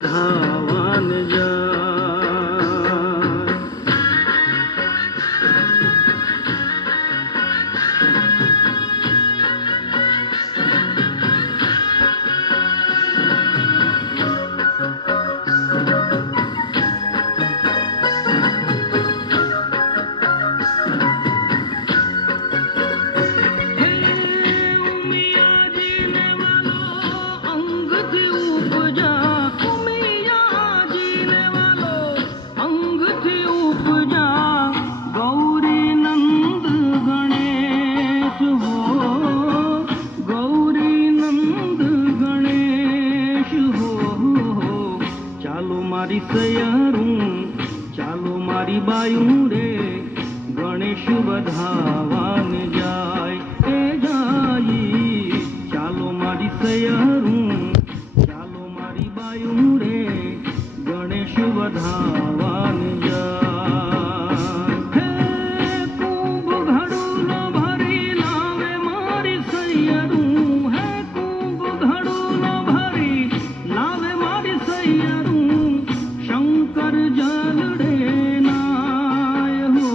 धावान જાય મારી સયારું ચાલો મારી બાયું રે ગણેશ વધાવાન જાય એ જાય ચાલો મારી સયારું ચાલો મારી બાયું રે ગણેશ વધાવાન જાય હે કુંભ ઘડુલો ભરી લાવે મારી સૈયરું હે કુંભ ઘડુલો ભરી લાવે મારી સૈયરું શંકર જલડે નાય હો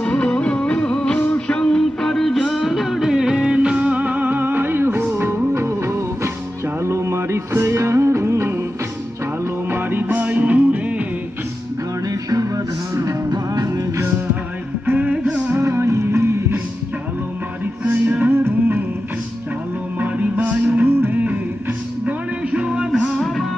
શંકર જલડે નાય હો ચાલો મારી સયારું ચાલો મારી બાયું રે ગણેશ વધાવાન જાય હે જાય ચાલો મારી સયારું ચાલો મારી બાયું રે ગણેશ વધાવાન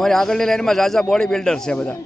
અમારી આગળની લાઈનમાં ઝાઝા બોડી બિલ્ડર છે બધા.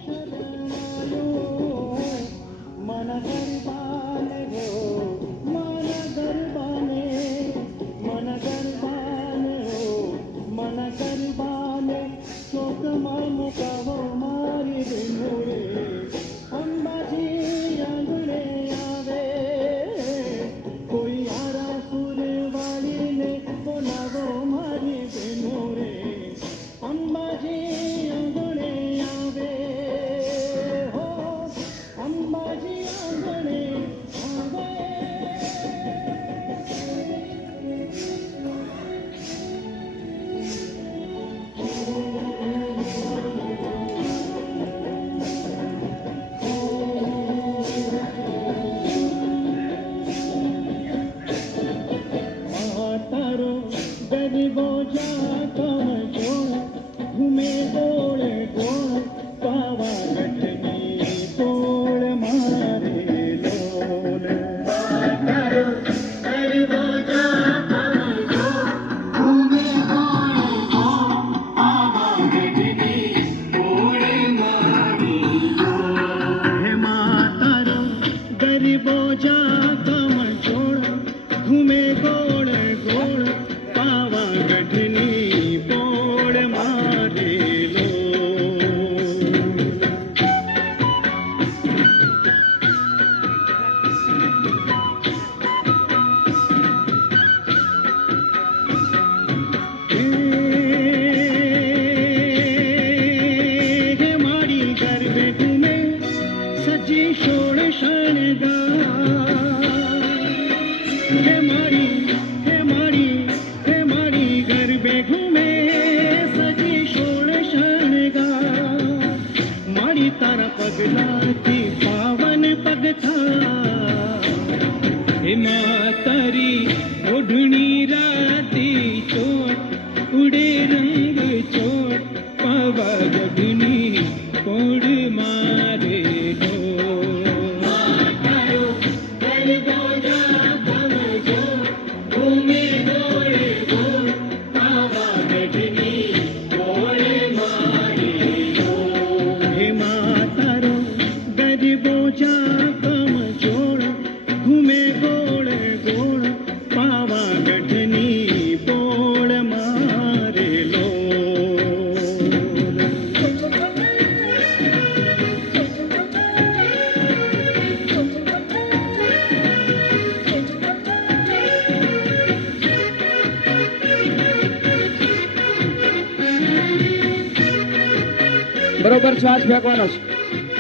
બરોબર શ્વાસ ફેંકવાનો છે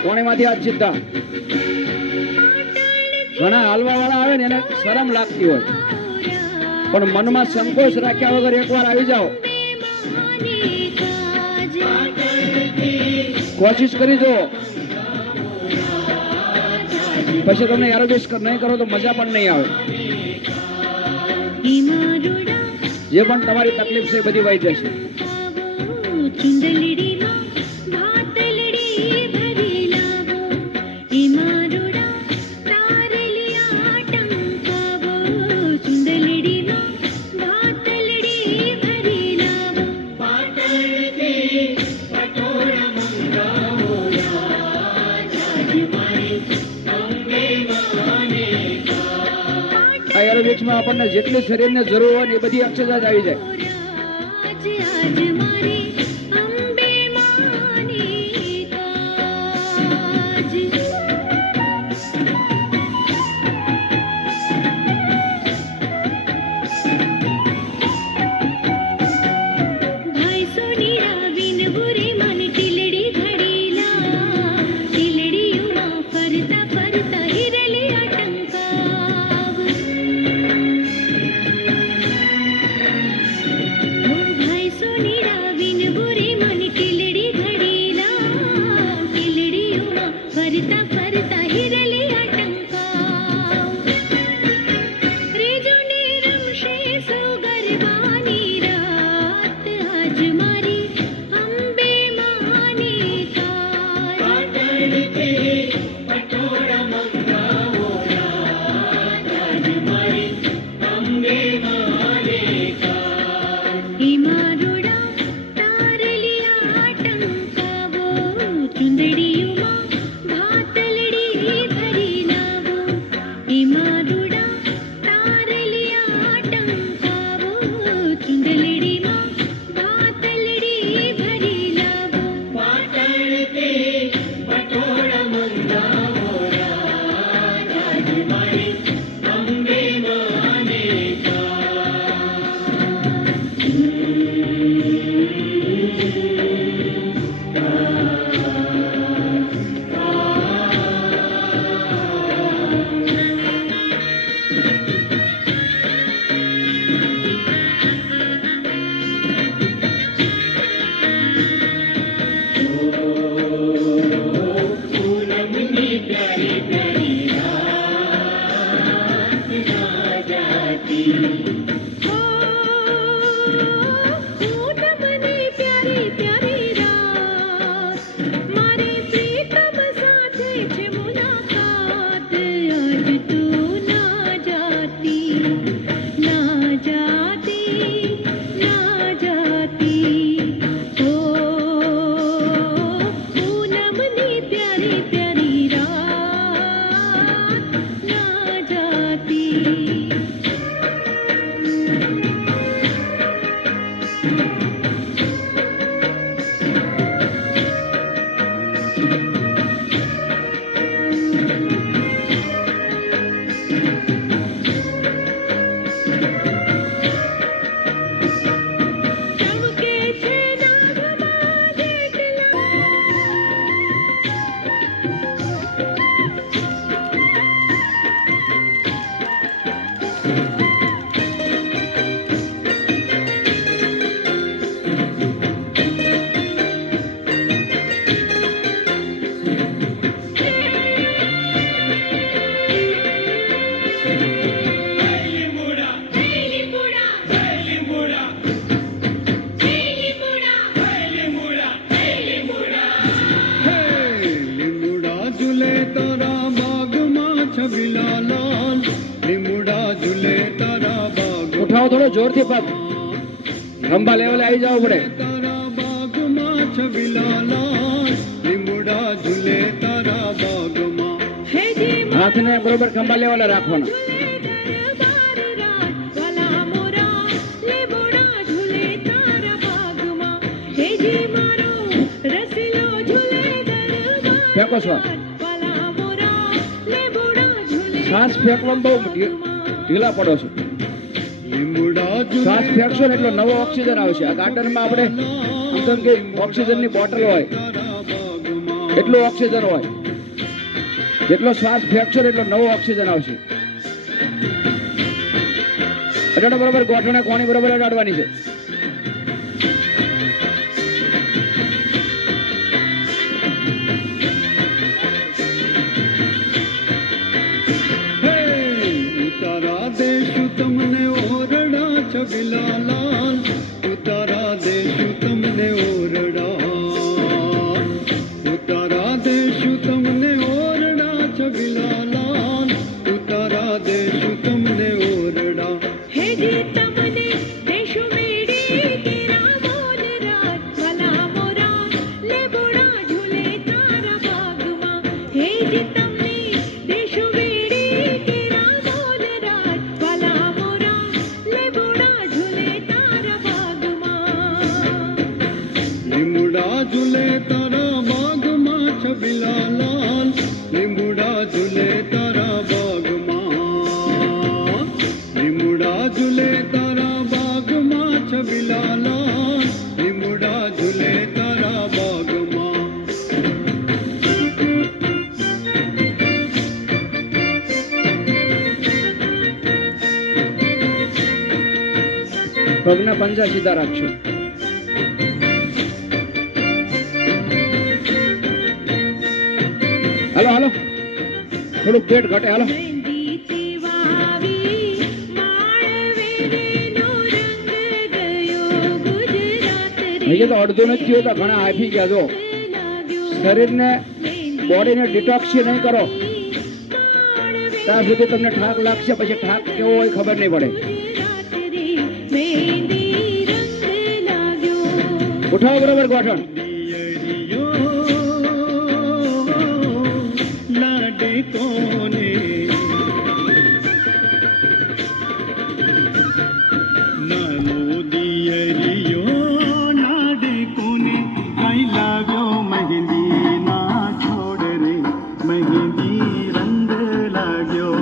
કોણીમાંથી હાથ સીધા. ઘણા હાલવા વાળા આવે ને એને શરમ લાગતી હોય પણ મનમાં સંકોચ રાખ્યા વગર એકવાર આવી જાઓ, કોશિશ કરી જો, પછી તમને એરોબિક્સ નહીં કરો તો મજા પણ નહીં આવે. જે પણ તમારી તકલીફ છે એ બધી વહી જશે. એરોબિક્સમાં આપણને જેટલી શરીરને જરૂર હોય ને એ બધી એક્સરસાઇઝ આવી જાય. હિમારુડા તારલિયા આટંક છબીલા લાલ લીમડા ઝૂલે તારા બાગ ઉઠાવો થોડો જોરથી પગ ખંભા લેવલે આવી જાવ પડે તારા બાગમાં છબીલા લાલ લીમડા ઝૂલે તારા બાગમાં હાથને બરોબર ખંભા લેવલે રાખવાના ફેંકો શ્વાસ ફેંકવામાં બહુ ઢીલા પડો છો શ્વાસ ફેંકશો ને એટલો નવો ઓક્સિજન આવશે આ ગાર્ડનમાં આપણે આમ કે ઓક્સિજનની બોટલ હોય એટલું ઓક્સિજન હોય જેટલો શ્વાસ ફેંકશો ને એટલો નવો ઓક્સિજન આવશે અડાડો બરોબર ગોઠણે કોણી બરોબર અડાડવાની છે ઉતારા દેશું તમને ઓરડા છબીલા લાલ ઉતારા દેશું તમને ઓરડા ઉતારા દેશું તમને ઓરડા છબીલા લાલ ઉતારા દેશું તમને ઓરડા લીમડા ઝૂલે તારા બાગમાં છબીલા લાલ લીમડા ઝૂલે તારા બાગમાં લીમડા ઝૂલે તારા બાગમાં છબીલા લાલ લીમડા ઝૂલે તારા બાગમાં પગના પંજા સીધા રાખશો હાલો હાલો થોડુંક પેટ ઘટે હાલો હજી તો અડધું નથી થયું તો ઘણા આપી ગયા જો શરીરને બોડીને ડિટોક્સ નહીં કરો ત્યાં સુધી તમને ઠાક લાગશે પછી ઠાક કેવો હોય ખબર નહીં પડે ઉઠાવો બરોબર ગોઠણ કોને નાનો દિયરિયો નાડે કોને કઈ લાગ્યો મહેંદી ના છોડ રે મહેંદી રંગ લાગ્યો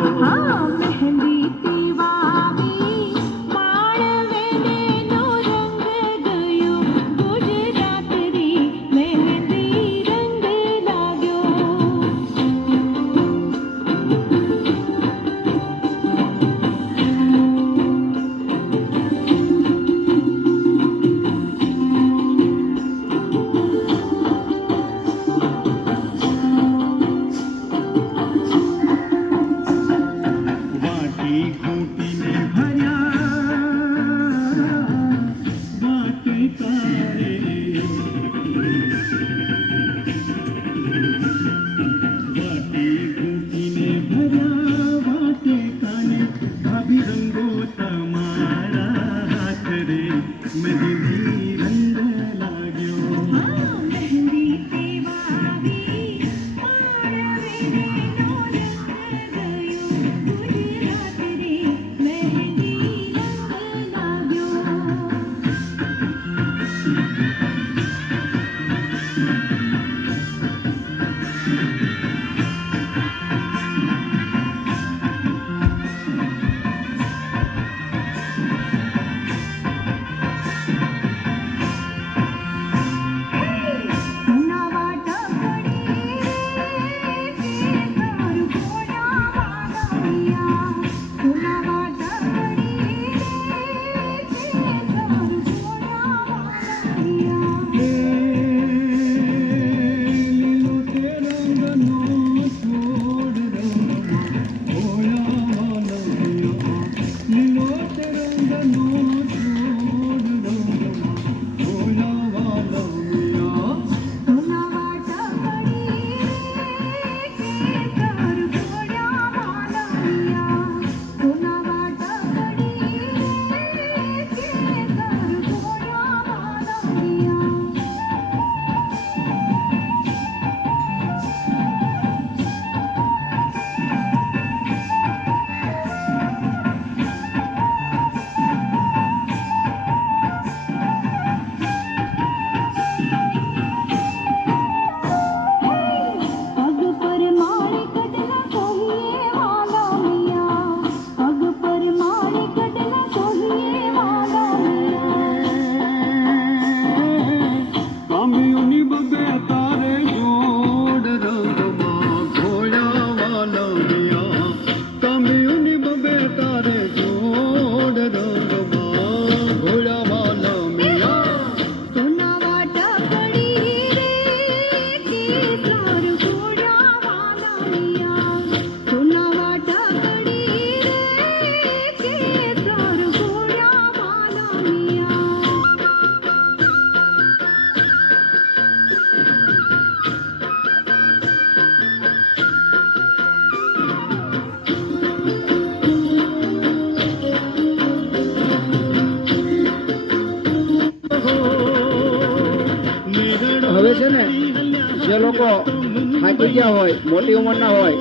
થઈ ગયા હોય, મોટી ઉંમરના હોય,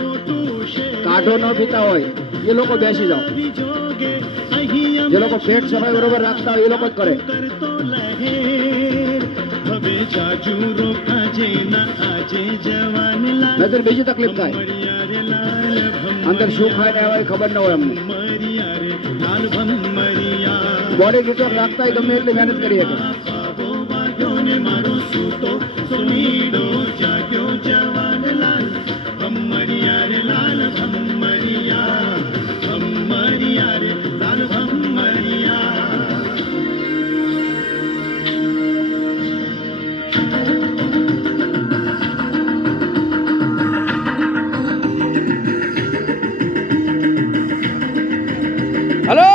કાઢો ન પીતા હોય, એ લોકો બેસી જાઓ. જે લોકો પેટ સફાઈ બરોબર રાખતા હોય એ લોકો જ કરે. નજર બીજી તકલીફ થાય, અંદર શું ખાઈને આવે ખબર ન હોય અમને. બોડી ડિટોક્સ રાખતા હોય ગમે એટલી મહેનત કરી શકે. હલો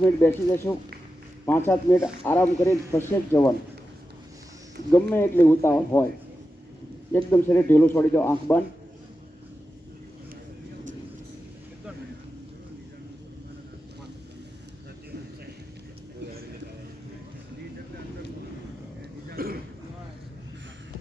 મિનિટ બેસી જશું, 5-7 મિનિટ આરામ કરી પછી જ જવાનું. ગમે એટલી ઉતાવળ હોય, એકદમ શરીર ઢીલું છોડી દો, આંખ બંધ.